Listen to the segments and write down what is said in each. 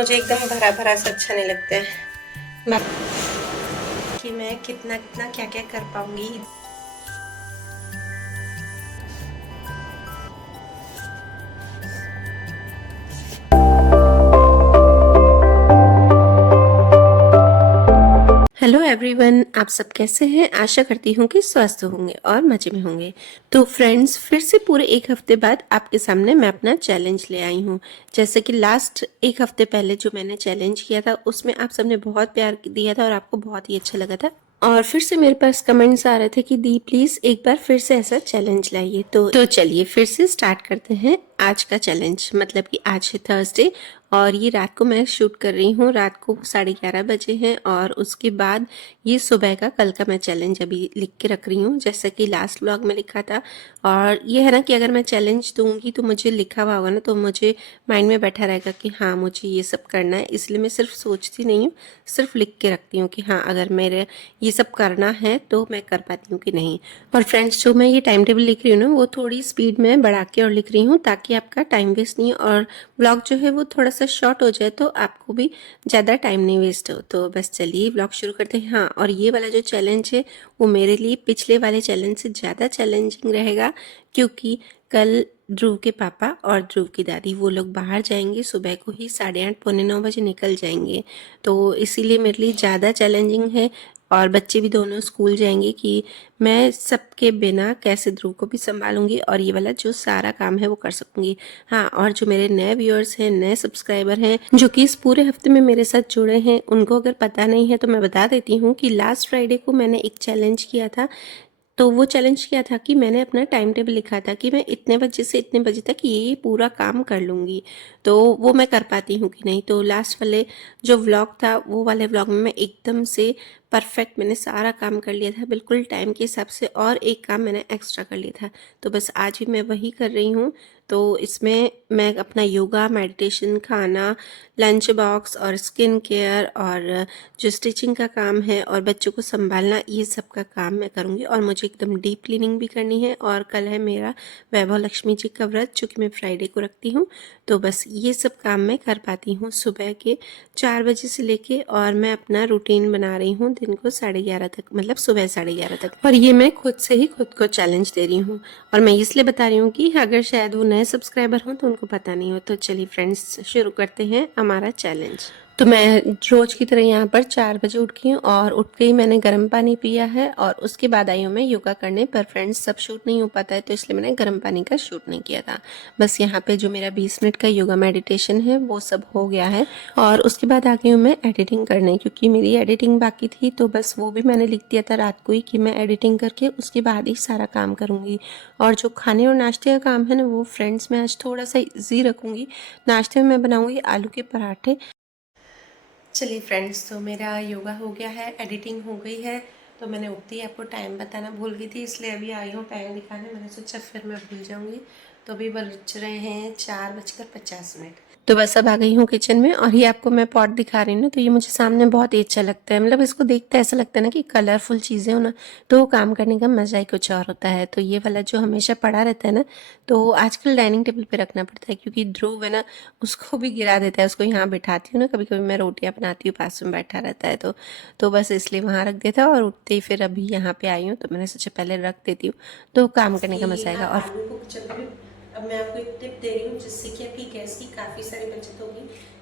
मुझे एकदम भरा भरा सा अच्छा नहीं लगता है कि मैं कितना कितना क्या क्या कर पाऊंगी। हेलो एवरीवन, आप सब कैसे हैं? आशा करती हूँ कि स्वस्थ होंगे और मजे में होंगे। तो फ्रेंड्स, फिर से पूरे एक हफ्ते बाद आपके सामने मैं अपना चैलेंज ले आई हूँ। जैसे कि लास्ट एक हफ्ते पहले जो मैंने चैलेंज किया था उसमें आप सबने बहुत प्यार दिया था और आपको बहुत ही अच्छा लगा था। और फिर से मेरे पास कमेंट्स आ रहे थे कि दी प्लीज एक बार फिर से ऐसा चैलेंज लाइए। तो चलिए फिर से स्टार्ट करते हैं आज का चैलेंज। मतलब कि आज है थर्सडे और ये रात को मैं शूट कर रही हूँ। रात को 11:30 बजे हैं और उसके बाद ये सुबह का कल का मैं चैलेंज अभी लिख के रख रही हूँ, जैसा कि लास्ट व्लॉग में लिखा था। और ये है ना कि अगर मैं चैलेंज दूंगी तो मुझे लिखा हुआ होगा ना, तो मुझे माइंड में बैठा रहेगा कि हाँ मुझे ये सब करना है। इसलिए मैं सिर्फ सोचती नहीं हूँ, सिर्फ लिख के रखती हूँ कि हाँ अगर मेरे ये सब करना है तो मैं कर पाती हूँ कि नहीं। और फ्रेंड्स, जो मैं ये टाइम टेबल लिख रही हूँ ना, वो थोड़ी स्पीड में बढ़ा के और लिख रही हूँ ताकि आपका टाइम वेस्ट नहीं हो और व्लॉग जो है वो थोड़ा सा शॉर्ट हो जाए, तो आपको भी ज़्यादा टाइम नहीं वेस्ट हो। तो बस चलिए व्लॉग शुरू करते हैं। हाँ, और ये वाला जो चैलेंज है वो मेरे लिए पिछले वाले चैलेंज से ज़्यादा चैलेंजिंग रहेगा, क्योंकि कल ध्रुव के पापा और ध्रुव की दादी वो लोग बाहर जाएंगे। सुबह को ही 8:30 पौने 9 बजे निकल जाएंगे। तो इसीलिए मेरे लिए ज़्यादा चैलेंजिंग है। और बच्चे भी दोनों स्कूल जाएंगे कि मैं सबके बिना कैसे ध्रुव को भी संभालूंगी और ये वाला जो सारा काम है वो कर सकूंगी। हाँ, और जो मेरे नए व्यूअर्स हैं, नए सब्सक्राइबर हैं जो कि इस पूरे हफ्ते में मेरे साथ जुड़े हैं, उनको अगर पता नहीं है तो मैं बता देती हूँ कि लास्ट फ्राइडे को मैंने एक चैलेंज किया था। तो वो चैलेंज क्या था कि मैंने अपना टाइम टेबल लिखा था कि मैं इतने बजे से इतने बजे तक ये पूरा काम कर लूँगी। तो वो मैं कर पाती हूँ कि नहीं। तो लास्ट वाले जो व्लॉग था वो वाले व्लॉग में मैं एकदम से परफेक्ट मैंने सारा काम कर लिया था, बिल्कुल टाइम के हिसाब से, और एक काम मैंने एक्स्ट्रा कर लिया था। तो बस आज भी मैं वही कर रही हूँ। तो इसमें मैं अपना योगा, मेडिटेशन, खाना, लंच बॉक्स और स्किन केयर और जो स्टिचिंग का काम है और बच्चों को संभालना, ये सब का काम मैं करूँगी। और मुझे एकदम डीप क्लीनिंग भी करनी है। और कल है मेरा वैभव लक्ष्मी जी का व्रत, जो कि मैं फ्राइडे को रखती हूँ। तो बस ये सब काम मैं कर पाती हूँ सुबह के 4 बजे से लेके। और मैं अपना रूटीन बना रही हूँ दिन को 11:30 तक, मतलब सुबह 11:30 तक। और ये मैं खुद से ही खुद को चैलेंज दे रही हूँ। और मैं इसलिए बता रही हूँ कि अगर शायद वो नए सब्सक्राइबर हों तो उनको पता नहीं हो। तो चलिए फ्रेंड्स, शुरू करते हैं हमारा चैलेंज। तो मैं रोज की तरह यहाँ पर 4 बजे उठ गई हूँ और उठ के ही मैंने गर्म पानी पिया है और उसके बाद आई हूँ मैं योगा करने। पर फ्रेंड्स, सब शूट नहीं हो पाता है तो इसलिए मैंने गर्म पानी का शूट नहीं किया था। बस यहाँ पे जो मेरा 20 मिनट का योगा मेडिटेशन है वो सब हो गया है। और उसके बाद आ गई हूँ मैं एडिटिंग करने, क्योंकि मेरी एडिटिंग बाकी थी। तो बस वो भी मैंने लिख दिया था रात को ही कि मैं एडिटिंग करके उसके बाद ही सारा काम करूँगी। और जो खाने और नाश्ते का काम है ना, वो फ्रेंड्स मैं आज थोड़ा सा ईजी रखूँगी। नाश्ते में मैं बनाऊँगी आलू के पराठे। चलिए फ्रेंड्स, तो मेरा योगा हो गया है, एडिटिंग हो गई है। तो मैंने उठते ही आपको टाइम बताना भूल गई थी, इसलिए अभी आई हूँ टाइम दिखाने। मैंने सोचा फिर मैं भूल जाऊँगी। तो अभी बज रहे हैं 4:50। तो बस अब आ गई हूँ किचन में और ये आपको मैं पॉट दिखा रही हूँ ना, तो ये मुझे सामने बहुत ही अच्छा लगता है। मतलब इसको देखते ऐसा लगता है ना कि कलरफुल चीज़ें हो ना, तो काम करने का मज़ा ही कुछ और होता है। तो ये वाला जो हमेशा पड़ा रहता है ना, तो आजकल डाइनिंग टेबल पे रखना पड़ता है, क्योंकि ध्रुव है ना उसको भी गिरा देता है। उसको यहाँ बिठाती हूँ ना, कभी कभी मैं रोटियाँ बनाती हूँ, पास में बैठा रहता है। तो बस इसलिए वहाँ रख देता है। और उठते ही फिर अभी यहाँ पे आई हूँ तो मैंने सोचा पहले रख देती हूँ, तो काम करने का मजा आएगा। और आलू को जब भी, अब मैं आपको एक टिप दे रही हूँ जिससे कि आपकी गैस की काफ़ी सारी बचत होगी।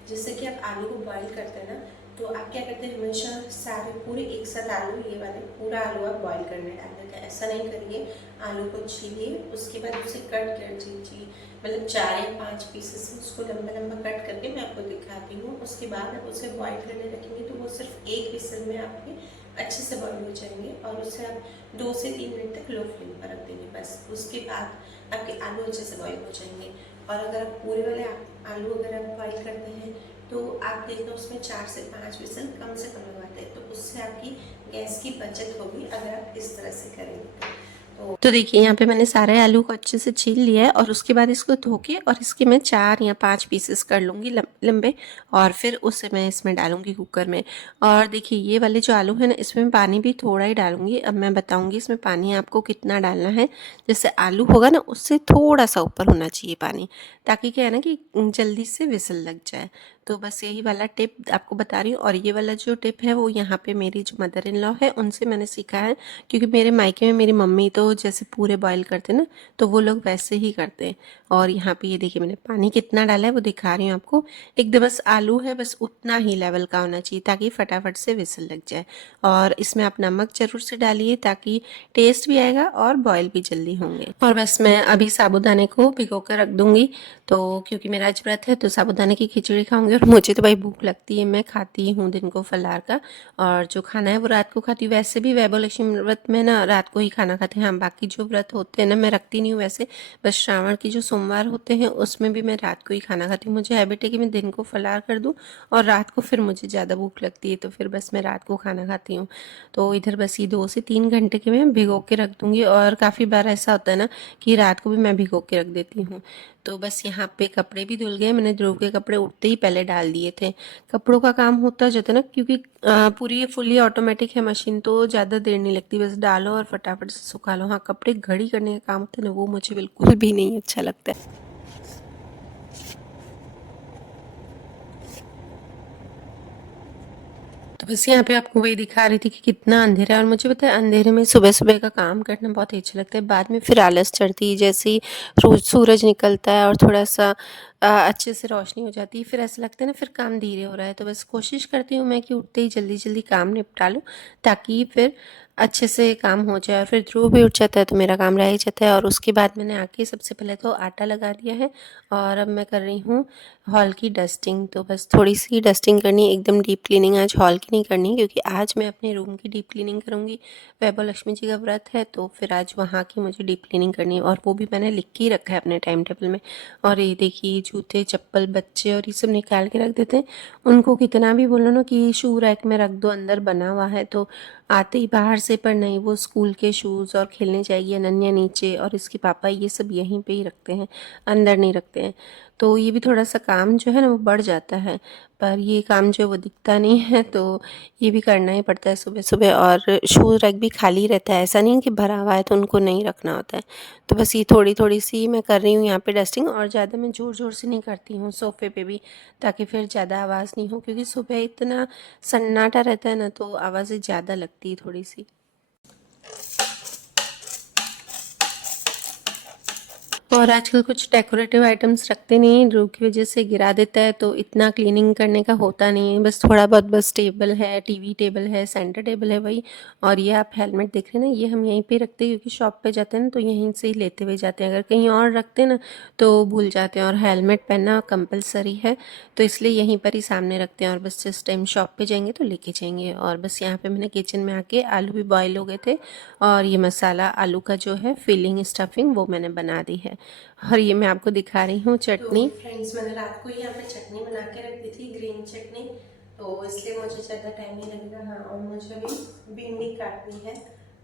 जैसे कि आप आलू को बॉईल करते हैं ना, तो आप क्या करते हैं, हमेशा सारे पूरे एक साथ आलू, ये वाले पूरा आलू आप बॉईल करने डाल देते हैं। ऐसा नहीं करिए, आलू को छीलिए, उसके बाद उसे कट कर दीजिए, मतलब 4 या 5 पीसेस में उसको लंबा लंबा कट करके मैं आपको दिखाती हूँ। उसके बाद आप उसे बॉईल करने रखेंगे तो वो सिर्फ एक विसल में आपके अच्छे से बॉईल हो जाएंगे। और उसे आप 2 से 3 मिनट तक लो फ्लेम पर रख देंगे। बस उसके बाद आपके आलू अच्छे से बॉईल हो जाएंगे। और अगर आप पूरे वाले आलू अगर आप बॉईल करते हैं तो आप देखना उसमें 4 से 5 विसल कम से कम लगवाते हैं, तो उससे आपकी गैस की बचत होगी अगर आप इस तरह से करेंगे। तो देखिए यहाँ पे मैंने सारे आलू को अच्छे से छील लिया है और उसके बाद इसको धो के और इसके मैं 4 या 5 पीसेस कर लूँगी लंबे। और फिर उसे मैं इसमें डालूँगी कुकर में। और देखिए ये वाले जो आलू है ना, इसमें पानी भी थोड़ा ही डालूँगी। अब मैं बताऊँगी इसमें पानी आपको कितना डालना है। जैसे आलू होगा ना, उससे थोड़ा सा ऊपर होना चाहिए पानी, ताकि क्या है ना कि जल्दी से विसल लग जाए। तो बस यही वाला टिप आपको बता रही हूँ। और ये वाला जो टिप है वो यहाँ पे मेरी जो मदर इन लॉ है उनसे मैंने सीखा है, क्योंकि मेरे मायके में मेरी मम्मी तो जैसे पूरे बॉईल करते ना, तो वो लोग वैसे ही करते हैं। और यहाँ पे ये देखिए मैंने पानी कितना डाला है वो दिखा रही हूँ आपको। एकदम बस आलू है, बस उतना ही लेवल का होना चाहिए ताकि फटाफट से विसल लग जाए। और इसमें आप नमक ज़रूर से डालिए ताकि टेस्ट भी आएगा और बॉईल भी जल्दी होंगे। और बस मैं अभी साबूदाने को भिगो कर रख दूँगी, तो क्योंकि मेरा आज व्रत है तो साबूदाने की खिचड़ी खाऊंगी। और मुझे तो भाई भूख लगती है, मैं खाती हूँ दिन को फलाहार का, और जो खाना है वो रात को खाती हूँ। वैसे भी वैभव लक्ष्मी व्रत में ना रात को ही खाना खाते हैं। हाँ, बाकी जो व्रत होते हैं ना मैं रखती नहीं हूँ वैसे, बस श्रावण की जो सोमवार होते हैं उसमें भी मैं रात को ही खाना खाती हूँ। मुझे हैबिट है कि मैं दिन को फलाहार कर दूँ और रात को फिर मुझे ज़्यादा भूख लगती है, तो फिर बस मैं रात को खाना खाती हूँ। तो इधर बस ये 2 से 3 घंटे के मैं भिगो के रख दूँगी। और काफ़ी बार ऐसा होता है ना कि रात को भी मैं भिगो के रख देती हूँ। तो बस यहाँ पे कपड़े भी धुल गए, मैंने ध्रुव के कपड़े उठते ही पहले डाल दिए थे। कपड़ों का काम होता जाता है ना, क्योंकि पूरी ये फुली ऑटोमेटिक है मशीन, तो ज़्यादा देर नहीं लगती, बस डालो और फटाफट से सुखा लो। हाँ, कपड़े घड़ी करने का काम होता है ना, वो मुझे बिल्कुल भी नहीं अच्छा लगता है। तो बस यहाँ पे आपको वही दिखा रही थी कि कितना अंधेरा है। और मुझे पता है अंधेरे में सुबह सुबह का काम करना बहुत ही अच्छा लगता है, बाद में फिर आलस चढ़ती है। जैसे ही रोज सूरज निकलता है और थोड़ा सा अच्छे से रोशनी हो जाती है, फिर ऐसा लगता है ना फिर काम धीरे हो रहा है। तो बस कोशिश करती हूँ मैं कि उठते ही जल्दी जल्दी काम निपटा लूँ, ताकि फिर अच्छे से काम हो जाए। और फिर ध्रुव भी उठ जाता है तो मेरा काम रह ही जाता है। और उसके बाद मैंने आके सबसे पहले तो आटा लगा दिया है, और अब मैं कर रही हूँ हॉल की डस्टिंग। तो बस थोड़ी सी डस्टिंग करनी है, एकदम डीप क्लीनिंग आज हॉल की नहीं करनी, क्योंकि आज मैं अपने रूम की डीप क्लीनिंग करूँगी। वैभव लक्ष्मी जी का व्रत है तो फिर आज वहाँ की मुझे डीप क्लीनिंग करनी है, और वो भी मैंने लिख के ही रखा है अपने टाइम टेबल में। और ये देखिए जूते चप्पल बच्चे और ये सब निकाल के रख देते हैं। उनको कितना भी बोलो ना कि शू रैक में रख दो, अंदर बना हुआ है, तो आते ही बाहर से, पर नहीं, वो स्कूल के शूज़ और खेलने जाएगी अनन्या नीचे, और इसके पापा ये सब यहीं पे ही रखते हैं, अंदर नहीं रखते हैं। तो ये भी थोड़ा सा काम जो है ना वो बढ़ जाता है, पर ये काम जो है वो दिखता नहीं है, तो ये भी करना ही पड़ता है सुबह सुबह। और शू रैक भी खाली रहता है, ऐसा नहीं है कि भरा हुआ है तो उनको नहीं रखना होता है। तो बस ये थोड़ी थोड़ी सी मैं कर रही हूँ यहाँ पे डस्टिंग, और ज़्यादा मैं ज़ोर ज़ोर से नहीं करती हूँ सोफ़े पे भी, ताकि फिर ज़्यादा आवाज़ नहीं हो, क्योंकि सुबह इतना सन्नाटा रहता है ना तो आवाज़ें ज़्यादा लगती है थोड़ी सी। और आजकल कुछ डेकोरेटिव आइटम्स रखते नहीं हैं, ध्रुव की वजह से गिरा देता है, तो इतना क्लीनिंग करने का होता नहीं है। बस थोड़ा बहुत, बस टेबल है, टीवी टेबल है, सेंटर टेबल है वही। और ये आप हेलमेट देख रहे हैं ना, ये हम यहीं पे रखते हैं, क्योंकि शॉप पे जाते हैं ना तो यहीं से ही लेते हुए जाते हैं। अगर कहीं और रखते हैं ना तो भूल जाते हैं, और हेलमेट पहनना कंपलसरी है, तो इसलिए यहीं पर ही सामने रखते हैं। और बस जिस टाइम शॉप पे जाएंगे तो लेके जाएंगे। और बस यहाँ पे मैंने किचन में आके, आलू भी बॉयल हो गए थे, और ये मसाला आलू का जो है फिलिंग स्टफिंग वो मैंने बना दी है। और ये मैं आपको दिखा रही हूँ चटनी। तो फ्रेंड्स मैंने रात को ही यहाँ पे चटनी बना के रख दी थी, ग्रीन चटनी, तो इसलिए मुझे ज़्यादा टाइम नहीं लगेगा। हाँ, और मुझे अभी भिंडी काटनी है,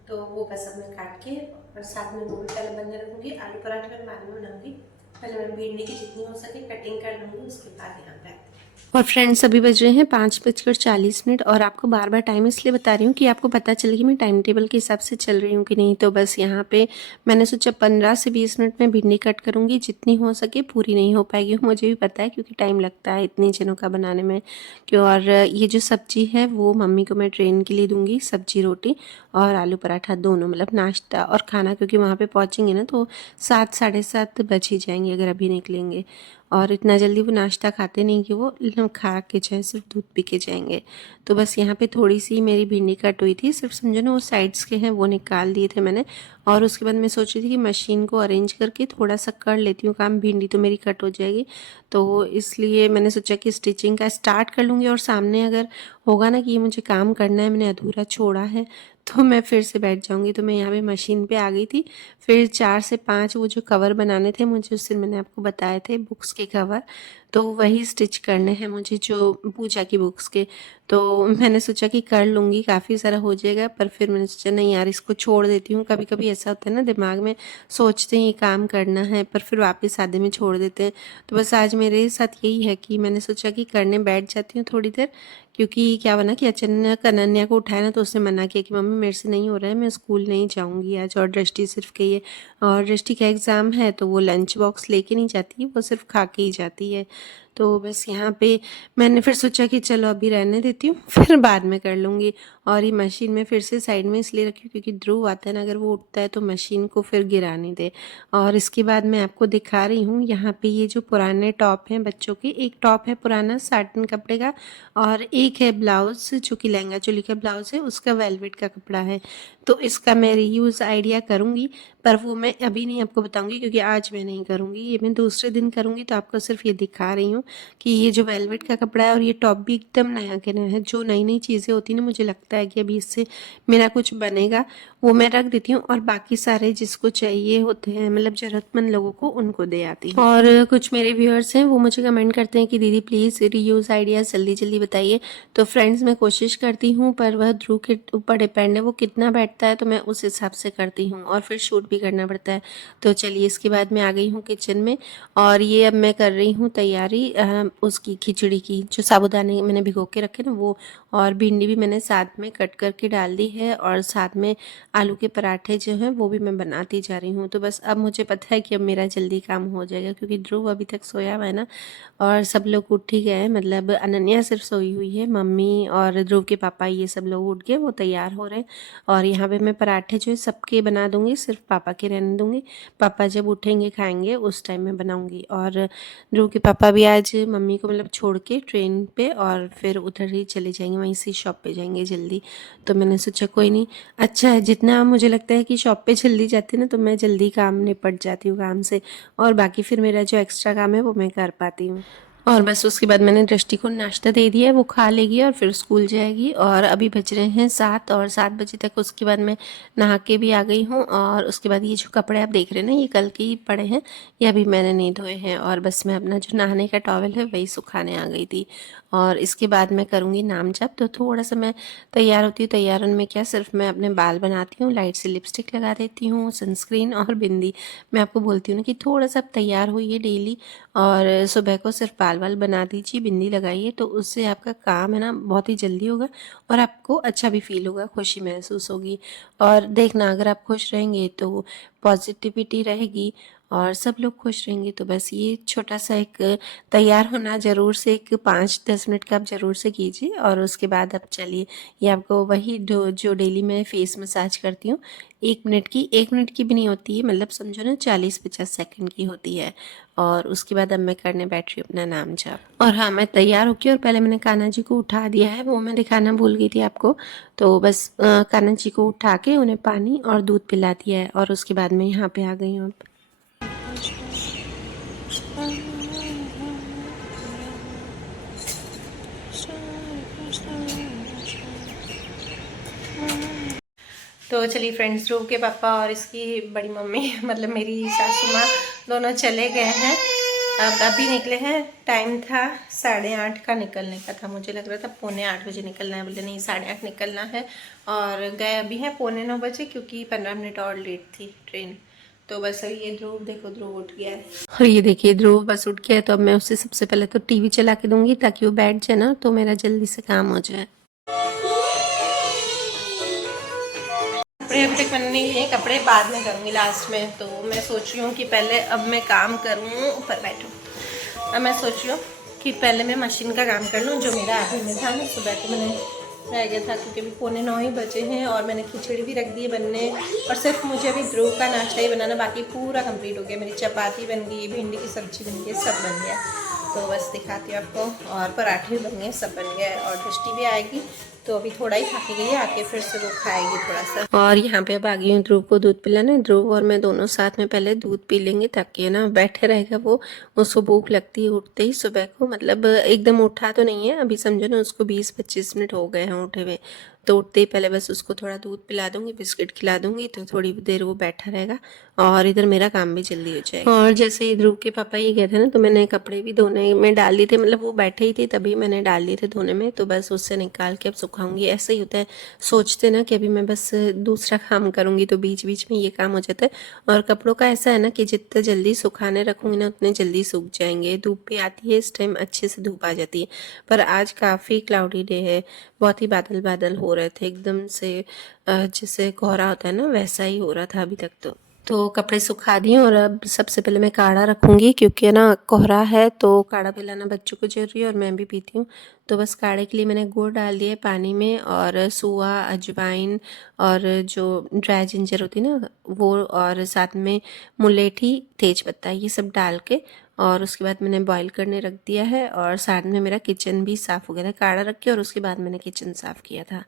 तो वो बस अब मैं काट के और साथ में वो भी पहले बनने रखूँगी। आलू पराठा मैं बाद में बनाऊँगी, पहले मैं भिंडी की जितनी हो सके कटिंग कर लूँगी, उसके बाद यहाँ पे आती हूँ। और फ्रेंड्स अभी बज रहे हैं 5:40, और आपको बार बार टाइम इसलिए बता रही हूँ कि आपको पता चले कि मैं टाइम टेबल के हिसाब से चल रही हूँ कि नहीं। तो बस यहाँ पे मैंने सोचा 15 से 20 मिनट में भिंडी कट करूँगी, जितनी हो सके, पूरी नहीं हो पाएगी मुझे भी पता है, क्योंकि टाइम लगता है इतने जनों का बनाने में। क्यों, और ये जो सब्जी है वो मम्मी को मैं ट्रेन के लिए दूँगी, सब्जी रोटी और आलू पराठा दोनों, मतलब नाश्ता और खाना, क्योंकि वहाँ पे पहुँचेंगे ना तो 7 साढ़े 7 बज ही जाएंगे अगर अभी निकलेंगे। और इतना जल्दी वो नाश्ता खाते नहीं कि वो खा के जाए, सिर्फ दूध पी के जाएंगे। तो बस यहाँ पे थोड़ी सी मेरी भिंडी कट हुई थी, सिर्फ समझो ना वो साइड्स के हैं वो निकाल दिए थे मैंने। और उसके बाद मैं सोच रही थी कि मशीन को अरेंज करके थोड़ा सा कर लेती हूँ काम, भिंडी तो मेरी कट हो जाएगी। तो इसलिए मैंने सोचा कि स्टिचिंग का स्टार्ट कर लूँगी, और सामने अगर होगा ना कि ये मुझे काम करना है, मैंने अधूरा छोड़ा है, तो मैं फिर से बैठ जाऊँगी। तो मैं यहाँ पे मशीन पे आ गई थी। फिर 4 से 5 वो जो कवर बनाने थे मुझे, उस दिन मैंने आपको बताए थे बुक्स के कवर, तो वही स्टिच करने हैं मुझे, जो पूजा की बुक्स के। तो मैंने सोचा कि कर लूँगी, काफ़ी सारा हो जाएगा, पर फिर मैंने सोचा नहीं यार, इसको छोड़ देती हूँ। कभी कभी ऐसा होता है ना, दिमाग में सोचते हैं ये काम करना है, पर फिर वापस आधे में छोड़ देते हैं। तो बस आज मेरे साथ यही है कि मैंने सोचा कि करने बैठ जाती हूँ थोड़ी देर, क्योंकि क्या बना कि अचानक अनन्या को उठाया ना तो उसने मना किया कि मम्मी मेरे से नहीं हो रहा है, मैं स्कूल नहीं जाऊँगी आज। और दृष्टि सिर्फ गई है, और दृष्टि का एग्ज़ाम है तो वो लंच बॉक्स लेके नहीं जाती, वो सिर्फ खा के ही जाती है। तो बस यहाँ पे मैंने फिर सोचा कि चलो अभी रहने देती हूँ, फिर बाद में कर लूँगी। और ये मशीन में फिर से साइड में इसलिए रखी हूँ क्योंकि ध्रुव आता है ना, अगर वो उठता है तो मशीन को फिर गिरा नहीं दे। और इसके बाद मैं आपको दिखा रही हूँ यहाँ पे ये जो पुराने टॉप हैं बच्चों के, एक टॉप है पुराना साटन कपड़े का और एक है ब्लाउज़ जो कि लहंगा चोली का ब्लाउज़ है, उसका वेलवेट का कपड़ा है। तो इसका मैं रीयूज़ आइडिया करूँगी, पर वो मैं अभी नहीं आपको बताऊँगी क्योंकि आज मैं नहीं करूँगी, ये मैं दूसरे दिन करूँगी। तो आपको सिर्फ ये दिखा रही हूँ कि ये जो वेलवेट का कपड़ा है और ये टॉप भी एकदम नया के नया है। जो नई-नई चीज़ें होती हैं ना, मुझे लगता है कि अभी इससे मेरा कुछ बनेगा, वो मैं रख देती हूँ और बाकी सारे जिसको चाहिए होते हैं मतलब ज़रूरतमंद लोगों को, उनको दे आती हूँ। और कुछ मेरे व्यूअर्स हैं वो मुझे कमेंट करते हैं कि दीदी प्लीज़ रीयूज़ आइडियाज़ जल्दी-जल्दी बताइए। तो फ्रेंड्स मैं कोशिश करती हूँ, पर वह ध्रुव के ऊपर डिपेंड है, वो कितना बैठता है तो मैं उस हिसाब से करती हूँ और फिर शूट भी करना पड़ता है। तो चलिए इसके बाद मैं आ गई हूँ किचन में और ये अब मैं कर रही हूँ तैयारी उसकी खिचड़ी की, जो साबूदाने मैंने भिगो के रखे ना वो, और भिंडी भी मैंने साथ में कट करके डाल दी है और साथ में आलू के पराठे जो हैं वो भी मैं बनाती जा रही हूँ। तो बस अब मुझे पता है कि अब मेरा जल्दी काम हो जाएगा क्योंकि ध्रुव अभी तक सोया हुआ है ना, और सब लोग उठ ही गए हैं। मतलब अनन्या सिर्फ सोई हुई है, मम्मी और ध्रुव के पापा ये सब लोग उठ गए, वो तैयार हो रहे हैं। और यहाँ पे मैं पराठे जो है सबके बना दूंगी, सिर्फ पापा के रहने दूंगी। पापा जब उठेंगे खाएंगे उस टाइम में बनाऊंगी। और ध्रुव के पापा भी आज मम्मी को मतलब छोड़ के ट्रेन पे और फिर उधर ही चले जाएंगे, वहीं से शॉप पे जाएंगे जल्दी। तो मैंने सोचा कोई नहीं, अच्छा है, जितना मुझे लगता है कि शॉप पे जल्दी जाती है ना तो मैं जल्दी काम निपट जाती हूँ काम से, और बाकी फिर मेरा जो एक्स्ट्रा काम है वो मैं कर पाती हूँ। और बस उसके बाद मैंने दृष्टि को नाश्ता दे दिया है, वो खा लेगी और फिर स्कूल जाएगी। और अभी बज रहे हैं 7 और 7 बजे तक उसके बाद मैं नहा के भी आ गई हूँ। और उसके बाद ये जो कपड़े आप देख रहे हैं ना, ये कल के ही पड़े हैं, ये अभी मैंने नहीं धोए हैं। और बस मैं अपना जो नहाने का टॉवल है वही सुखाने आ गई थी। और इसके बाद मैं करूँगी नाम जप। तो थोड़ा सा मैं तैयार होती हूँ, तैयार होने में क्या सिर्फ मैं अपने बाल बनाती हूँ, लाइट से लिपस्टिक लगा देती हूँ, सनस्क्रीन और बिंदी। मैं आपको बोलती हूँ ना कि थोड़ा सा आप तैयार होइए डेली, और सुबह को सिर्फ बाल वाल बना दीजिए, बिंदी लगाइए, तो उससे आपका काम है ना बहुत ही जल्दी होगा और आपको अच्छा भी फील होगा, खुशी महसूस होगी। और देखना अगर आप खुश रहेंगे तो पॉजिटिविटी रहेगी और सब लोग खुश रहेंगे। तो बस ये छोटा सा एक तैयार होना ज़रूर से एक 5-10 मिनट का आप ज़रूर से कीजिए। और उसके बाद आप चलिए, ये आपको वही जो डेली मैं फेस मसाज करती हूँ, 1 मिनट की भी नहीं होती है, मतलब समझो ना 40-50 सेकंड की होती है। और उसके बाद अब मैं करने बैठ रही हूँ अपना नाम जाप। और हाँ, मैं तैयार होके और पहले मैंने कान्हा जी को उठा दिया है, वो मैं दिखाना भूल गई थी आपको। तो बस कान्हा जी को उठा के उन्हें पानी और दूध पिला दिया है और उसके बाद मैं यहाँ पे आ गई हूँ अब। तो चलिए फ्रेंड्स, ध्रुव के पापा और इसकी बड़ी मम्मी मतलब मेरी सासू माँ दोनों चले गए हैं। अब अभी निकले हैं, टाइम था 8:30 का निकलने का था, मुझे लग रहा था 7:45 बजे निकलना है, बोले नहीं 8:30 निकलना है। और गए अभी हैं 8:45 बजे क्योंकि 15 मिनट और लेट थी ट्रेन। तो बस ये ध्रुव देखो, ध्रुव उठ गया है और ये देखिए ध्रुव बस उठ गया है। तो अब मैं उससे सबसे पहले तो टीवी चला के दूंगी ताकि वो बैठ जाए ना, तो मेरा जल्दी से काम हो जाए। कपड़े अभी तक मैंने नहीं लिए, कपड़े बाद में करूँगी लास्ट में। तो मैं सोच रही हूँ कि पहले अब मैं काम करूँ, ऊपर बैठूँ। अब मैं सोच रही हूँ कि पहले मैं मशीन का काम कर लूँ जो मेरा आधे में था ना, सुबह को मैंने रह गया था क्योंकि अभी 8:45 ही बजे हैं और मैंने खिचड़ी भी रख दी है बनने। और सिर्फ मुझे अभी ध्रुव का नाश्ता ही बनाना, बाकी पूरा कंप्लीट हो गया। मेरी चपाती बन गई, भिंडी की सब्जी बन गई, सब बन गया। तो बस दिखाती हूँ आपको, और पराठे भी बन गए, सब बन गया। और दृष्टि भी आएगी तो अभी थोड़ा ही खा के गई, आके फिर से वो खाएगी थोड़ा सा। और यहाँ पे अब आ गई हूँ ध्रुव को दूध पिलाने। ध्रुव और मैं दोनों साथ में पहले दूध पी लेंगे ताकि है ना बैठे रहेगा वो, उसको भूख लगती है उठते ही सुबह को। मतलब एकदम उठा तो नहीं है अभी, समझो ना उसको 20-25 मिनट हो गए हैं उठे हुए। तो उठते ही पहले बस उसको थोड़ा दूध पिला दूंगी, बिस्किट खिला दूंगी, तो थोड़ी देर वो बैठा रहेगा और इधर मेरा काम भी जल्दी हो जाएगा। और जैसे ही ध्रुव के पापा ये गए थे ना, तो मैंने कपड़े भी धोने में डाल दिए थे, मतलब वो बैठे ही थे तभी मैंने डाल दिए थे धोने में। तो बस उससे निकाल के अब सुखाऊंगी। ऐसा ही होता है, सोचते ना कि अभी मैं बस दूसरा काम करूंगी तो बीच बीच में ये काम हो जाता है। और कपड़ों का ऐसा है ना कि जितना जल्दी सुखाने रखूंगी ना उतने जल्दी सूख जाएंगे। धूप भी आती है इस टाइम, अच्छे से धूप आ जाती है। पर आज काफ़ी क्लाउडी डे है, बहुत ही बादल बादल हो रहे थे एकदम से, जैसे कोहरा होता है ना वैसा ही हो रहा था अभी तक तो। तो कपड़े सुखा दिए और अब सबसे पहले मैं काढ़ा रखूँगी, क्योंकि है ना कोहरा है तो काढ़ा पिलाना बच्चों को ज़रूरी है और मैं भी पीती हूँ। तो बस काढ़े के लिए मैंने गुड़ डाल दिया है पानी में, और सोआ, अजवाइन और जो ड्राई जिंजर होती है ना वो, और साथ में मुलेठी, तेज़पत्ता, ये सब डाल के और उसके बाद मैंने बॉईल करने रख दिया है। और साथ में मेरा किचन भी साफ़ हो गया था, काढ़ा रख के और उसके बाद मैंने किचन साफ़ किया था।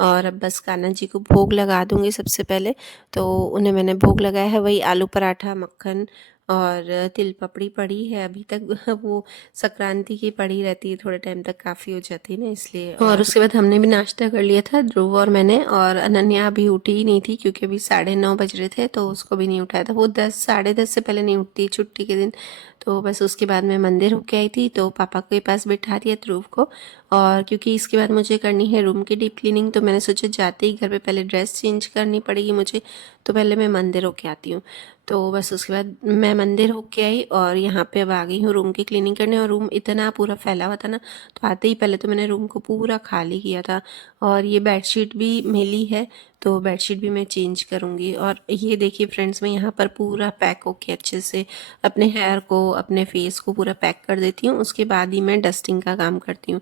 और अब बस कान्हा जी को भोग लगा दूँगी सबसे पहले। तो उन्हें मैंने भोग लगाया है, वही आलू पराठा, मक्खन और तिल पपड़ी पड़ी है अभी तक। वो संक्रांति की पड़ी रहती है, थोड़े टाइम तक काफ़ी हो जाती है ना, इसलिए। और उसके बाद हमने भी नाश्ता कर लिया था, ध्रुव और मैंने। और अनन्या अभी उठी ही नहीं थी, क्योंकि अभी 9:30 बज रहे थे, तो उसको भी नहीं उठाया था। वो 10 साढ़े 10 से पहले नहीं उठती छुट्टी के दिन। तो बस उसके बाद मैं मंदिर होके आई थी, तो पापा के पास बिठा दिया ध्रुव को। और क्योंकि इसके बाद मुझे करनी है रूम की डीप क्लीनिंग, तो मैंने सोचा जाते ही घर पे पहले ड्रेस चेंज करनी पड़ेगी मुझे, तो पहले मैं मंदिर होके आती हूँ। तो बस उसके बाद मैं मंदिर होके आई और यहाँ पे अब आ गई हूँ रूम की क्लीनिंग करने। और रूम इतना पूरा फैला हुआ था ना, तो आते ही पहले तो मैंने रूम को पूरा खाली किया था। और ये बेडशीट भी मेली है, तो बेडशीट भी मैं चेंज करूँगी। और ये देखिए फ्रेंड्स, मैं यहाँ पर पूरा पैक होके अच्छे से अपने हेयर को, अपने फेस को पूरा पैक कर देती हूँ। उसके बाद ही मैं डस्टिंग का काम करती हूँ,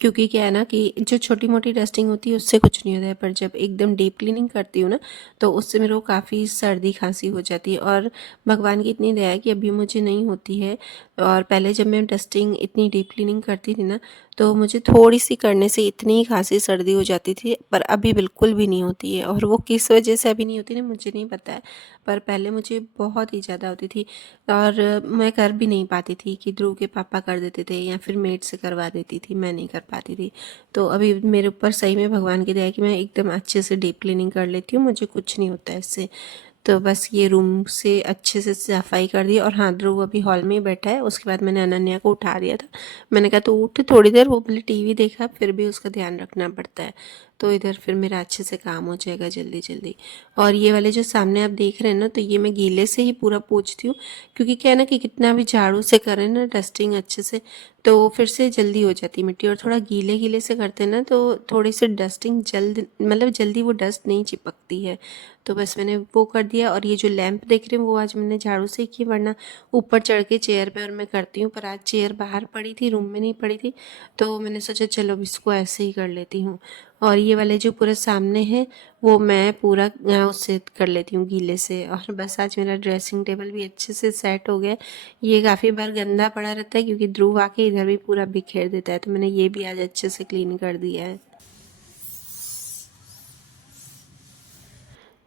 क्योंकि क्या है ना कि जो छोटी मोटी डस्टिंग होती है उससे कुछ नहीं होता है, पर जब एकदम डीप क्लीनिंग करती हूँ ना, तो उससे मेरे को काफ़ी सर्दी खांसी हो जाती है। और भगवान की इतनी दया है कि अभी मुझे नहीं होती है। और पहले जब मैं डस्टिंग इतनी डीप क्लीनिंग करती थी ना, तो मुझे थोड़ी सी करने से इतनी खांसी सर्दी हो जाती थी, पर अभी बिल्कुल भी नहीं होती है। और वो किस वजह से अभी नहीं होती ना, मुझे नहीं पता है, पर पहले मुझे बहुत ही ज़्यादा होती थी। और मैं कर भी नहीं पाती थी, कि ध्रुव के पापा कर देते थे या फिर मेड से करवा देती थी, मैं नहीं कर पाती थी। तो अभी मेरे ऊपर सही में भगवान की दया है कि मैं एकदम अच्छे से डीप क्लीनिंग कर लेती हूँ, मुझे कुछ नहीं होता है इससे। तो बस ये रूम से अच्छे से सफाई कर दी। और हाँ, ध्रुव अभी हॉल में ही बैठा है। उसके बाद मैंने अनन्या को उठा दिया था, मैंने कहा तो उठ थोड़ी देर, वो बोले टीवी देखा, फिर भी उसका ध्यान रखना पड़ता है। तो इधर फिर मेरा अच्छे से काम हो जाएगा जल्दी जल्दी। और ये वाले जो सामने आप देख रहे हैं ना, तो ये मैं गीले से ही पूरा पोंछती हूँ, क्योंकि क्या है ना कि कितना भी झाड़ू से करें ना डस्टिंग अच्छे से, तो फिर से जल्दी हो जाती है मिट्टी। और थोड़ा गीले गीले से करते हैं ना, तो थोड़ी सी डस्टिंग जल्द, मतलब जल्दी वो डस्ट नहीं चिपकती है। तो बस मैंने वो कर दिया। और ये जो लैंप देख रहे हैं, वो आज मैंने झाड़ू से की, वरना ऊपर चढ़ के चेयर पे और मैं करती हूँ। पर आज चेयर बाहर पड़ी थी, रूम में नहीं पड़ी थी, तो मैंने सोचा चलो अब इसको ऐसे ही कर लेती हूँ। और ये वाले जो पूरे सामने हैं, वो मैं पूरा उससे कर लेती हूँ गीले से। और बस आज मेरा ड्रेसिंग टेबल भी अच्छे से सेट हो गया है। ये काफ़ी बार गंदा पड़ा रहता है, क्योंकि ध्रुव आके इधर भी पूरा बिखेर देता है, तो मैंने ये भी आज अच्छे से क्लीन कर दिया है।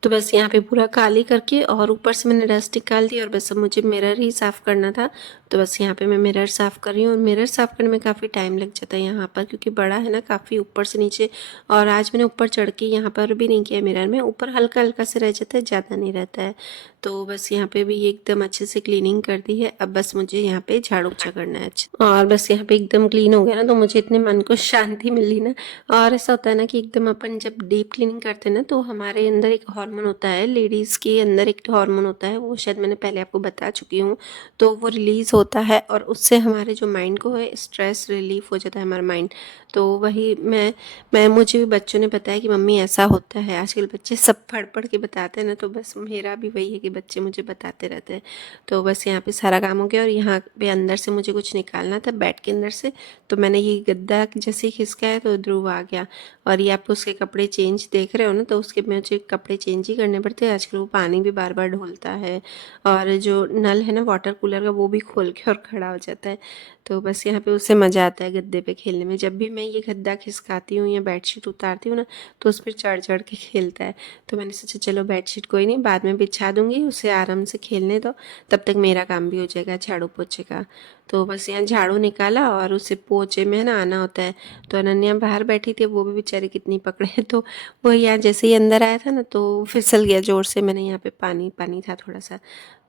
तो बस यहाँ पे पूरा काली करके और ऊपर से मैंने डस्ट निकाल दी, और बस अब मुझे मिरर ही साफ़ करना था। तो बस यहाँ पे मैं मिरर साफ़ कर रही हूँ, और मिरर साफ़ करने में काफ़ी टाइम लग जाता है यहाँ पर, क्योंकि बड़ा है ना काफ़ी ऊपर से नीचे। और आज मैंने ऊपर चढ़ के यहाँ पर भी नहीं किया मिरर में, ऊपर हल्का हल्का से रह जाता है, ज़्यादा नहीं रहता है। तो बस यहाँ पे भी एकदम अच्छे से क्लीनिंग कर दी है। अब बस मुझे यहाँ पे झाड़ू पोछा करना है अच्छा। और बस यहाँ पे एकदम क्लीन हो गया ना, तो मुझे इतने मन को शांति मिली ना। और ऐसा होता है ना कि एकदम अपन जब डीप क्लीनिंग करते हैं ना, तो हमारे अंदर एक हार्मोन होता है, लेडीज़ के अंदर एक हार्मोन होता है, वो शायद मैंने पहले आपको बता चुकी हूँ। तो वो रिलीज़ होता है, और उससे हमारे जो माइंड को है स्ट्रेस रिलीफ हो जाता है हमारा माइंड। तो वही मैं मुझे भी बच्चों ने बताया कि मम्मी ऐसा होता है। आजकल बच्चे सब पढ़ पढ़ के बताते हैं ना, तो बस मेरा भी वही है कि बच्चे मुझे बताते रहते हैं। तो बस यहाँ पे सारा काम हो गया। और यहाँ पे अंदर से मुझे कुछ निकालना था बेड के अंदर से, तो मैंने ये गद्दा जैसे ही खिसकाया तो ध्रुव आ गया। और ये आप उसके कपड़े चेंज देख रहे हो ना, तो उसके मुझे कपड़े चेंज ही करने पड़ते हैं। आजकल वो पानी भी बार बार ढोलता है, और जो नल है ना वाटर कूलर का, वो भी खोल के और खड़ा हो जाता है। तो बस यहाँ पे उससे मज़ा आता है गद्दे पे खेलने में। जब भी मैं ये गद्दा खिसकाती हूँ या बेडशीट उतारती हूँ ना, तो उस पर चढ़ चढ़ के खेलता है। तो मैंने सोचा चलो बेडशीट कोई नहीं, बाद में बिछा दूँगी, उसे आराम से खेलने दो, तब तक मेरा काम भी हो जाएगा झाड़ू पोछे का। तो बस यहाँ झाड़ू निकाला, और उसे पोछे में ना आना होता है। तो अनन्या बाहर बैठी थी, वो भी बेचारी कितनी पकड़े, तो वो यहाँ जैसे ही अंदर आया था ना, तो फिसल गया ज़ोर से। मैंने यहाँ पे पानी पानी था थोड़ा सा,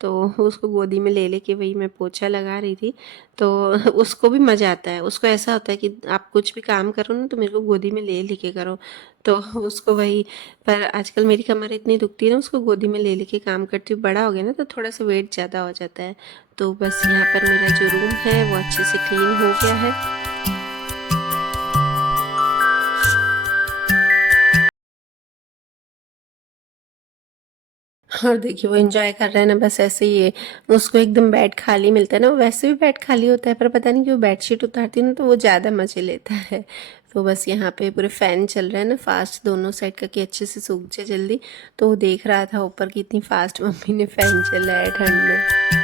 तो उसको गोदी में ले लेके वही मैं पोछा लगा रही थी। तो उसको भी मज़ा आता है, उसको ऐसा होता है कि आप कुछ भी काम करो ना, तो मेरे को गोदी में ले लेके करो। तो उसको वही, पर आजकल मेरी कमर इतनी दुखती है ना, उसको गोदी में ले लेके काम करती हूँ। बड़ा हो गया ना, तो थोड़ा सा वेट ज़्यादा हो जाता है। तो बस यहाँ पर मेरा जो रूम है वो अच्छे से क्लीन हो गया है। और देखिए वो एंजॉय कर रहा है ना, बस ऐसे ही है। उसको एकदम बेड खाली मिलता है ना, वैसे भी बेड खाली होता है, पर पता नहीं क्यों बेडशीट उतारती है ना तो वो ज़्यादा मज़े लेता है। तो बस यहाँ पे पूरे फ़ैन चल रहे हैं ना फास्ट दोनों साइड का, कि अच्छे से सूख जाए जल्दी। तो वो देख रहा था ऊपर कि इतनी फास्ट मम्मी ने फ़ैन चलाया है ठंड में।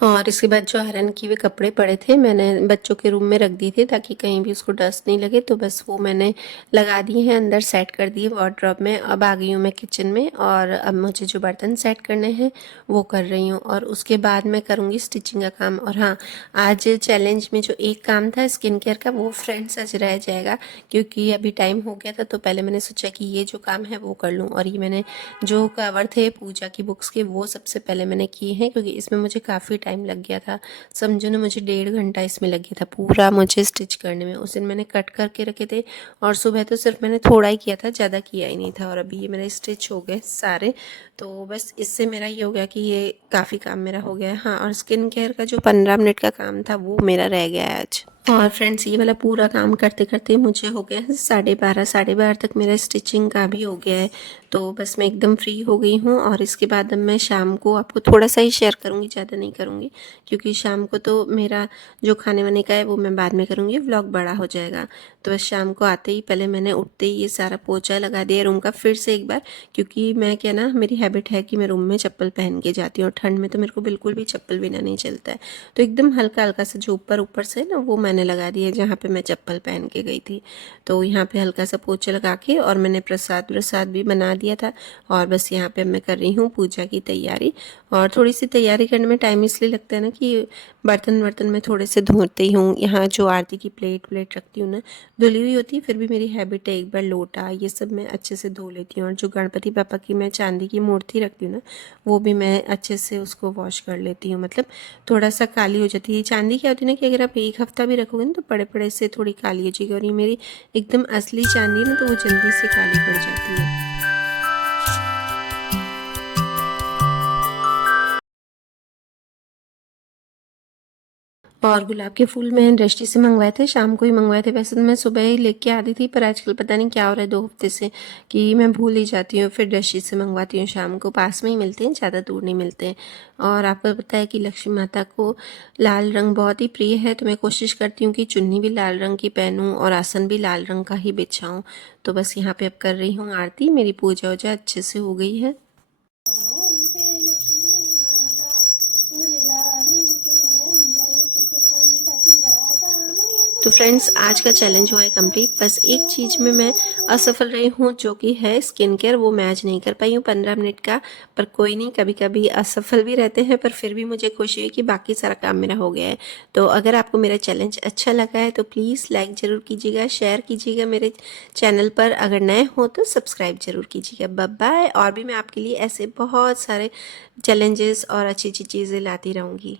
और इसके बाद जो आयरन किए हुए कपड़े पड़े थे मैंने बच्चों के रूम में रख दिए थे, ताकि कहीं भी उसको डस्ट नहीं लगे। तो बस वो मैंने लगा दिए हैं, अंदर सेट कर दिए वार्डरोब में। अब आ गई हूँ मैं किचन में, और अब मुझे जो बर्तन सेट करने हैं वो कर रही हूँ, और उसके बाद मैं करूँगी स्टिचिंग का काम। और हाँ, आज चैलेंज में जो एक काम था स्किन केयर का, वो फ्रेंड्स आज रह जाएगा, क्योंकि अभी टाइम हो गया था। तो पहले मैंने सोचा कि ये जो काम है वो कर लूँ, और ये मैंने जो कवर थे पूजा की बुक्स के वो सबसे पहले मैंने किए हैं, क्योंकि इसमें मुझे काफ़ी टाइम लग गया था। समझो ना, मुझे 1.5 घंटा इसमें लग गया था पूरा मुझे स्टिच करने में। उस दिन मैंने कट करके रखे थे, और सुबह तो सिर्फ मैंने थोड़ा ही किया था, ज़्यादा किया ही नहीं था। और अभी ये मेरे स्टिच हो गए सारे। तो बस इससे मेरा ये हो गया कि ये काफ़ी काम मेरा हो गया है। हाँ, और स्किन केयर का जो 15 मिनट का काम था वो मेरा रह गया है आज। और फ्रेंड्स ये वाला पूरा काम करते करते मुझे हो गया है 12:30, 12:30 तक मेरा स्टिचिंग का भी हो गया है। तो बस मैं एकदम फ्री हो गई हूँ, और इसके बाद अब मैं शाम को आपको थोड़ा सा ही शेयर करूँगी, ज़्यादा नहीं करूँगी, क्योंकि शाम को तो मेरा जो खाने वाने का है वो मैं बाद में करूँगी, व्लॉग बड़ा हो जाएगा। तो बस शाम को आते ही पहले मैंने उठते ही ये सारा पोछा लगा दिया रूम का फिर से एक बार, क्योंकि मैं क्या ना, मेरी हैबिट है कि मैं रूम में चप्पल पहन के जाती हूँ, और ठंड में तो मेरे को बिल्कुल भी चप्पल बिना नहीं चलता है। तो एकदम हल्का हल्का सा जो ऊपर ऊपर से ना वो मैंने लगा दिया जहाँ पे मैं चप्पल पहन के गई थी। तो यहाँ पे हल्का सा पोछा लगा के, और मैंने प्रसाद प्रसाद भी बना दिया था। और बस यहाँ पे मैं कर रही हूँ पूजा की तैयारी। और थोड़ी सी तैयारी करने में टाइम इसलिए लगता है ना कि बर्तन वर्तन मैं थोड़े से धोती हूँ। यहाँ जो आरती की प्लेट प्लेट रखती हूँ ना, धुली हुई होती है, फिर भी मेरी हैबिट है एक बार लोटा ये सब मैं अच्छे से धो लेती हूँ। और जो गणपति पापा की मैं चांदी की मूर्ति रखती हूँ ना, वो भी मैं अच्छे से उसको वॉश कर लेती हूँ। मतलब थोड़ा सा काली हो जाती है। चांदी क्या होती है ना, कि अगर आप एक हफ्ता भी रखोगे ना तो पड़े पड़े से थोड़ी काली हो जाएगी, और ये मेरी एकदम असली चांदी है ना, तो वो जल्दी से काली पड़ जाती है। और गुलाब के फूल मैं दृष्टि से मंगवाए थे, शाम को ही मंगवाए थे। वैसे तो मैं सुबह ही लेके आती थी, पर आजकल पता नहीं क्या हो रहा है 2 हफ्ते से, कि मैं भूल ही जाती हूँ, फिर दृष्टि से मंगवाती हूँ। शाम को पास में ही मिलते हैं, ज़्यादा दूर नहीं मिलते हैं। और आपको पता है कि लक्ष्मी माता को लाल रंग बहुत ही प्रिय है, तो मैं कोशिश करती हूँ कि चुन्नी भी लाल रंग की पहनूँ, और आसन भी लाल रंग का ही बिछाऊँ। तो बस यहाँ पे अब कर रही हूँ आरती। मेरी पूजा वूजा अच्छे से हो गई है। तो फ्रेंड्स आज का चैलेंज हुआ है कंप्लीट। बस एक चीज़ में मैं असफल रही हूँ, जो कि है स्किन केयर, वो मैं आज नहीं कर पाई हूँ 15 मिनट का। पर कोई नहीं, कभी कभी असफल भी रहते हैं, पर फिर भी मुझे खुशी हुई कि बाकी सारा काम मेरा हो गया है। तो अगर आपको मेरा चैलेंज अच्छा लगा है तो प्लीज़ लाइक ज़रूर कीजिएगा, शेयर कीजिएगा मेरे चैनल पर। अगर नए हो तो सब्सक्राइब ज़रूर कीजिएगा। Bye bye. और भी मैं आपके लिए ऐसे बहुत सारे चैलेंजेस और अच्छी अच्छी चीज़ें लाती रहूँगी।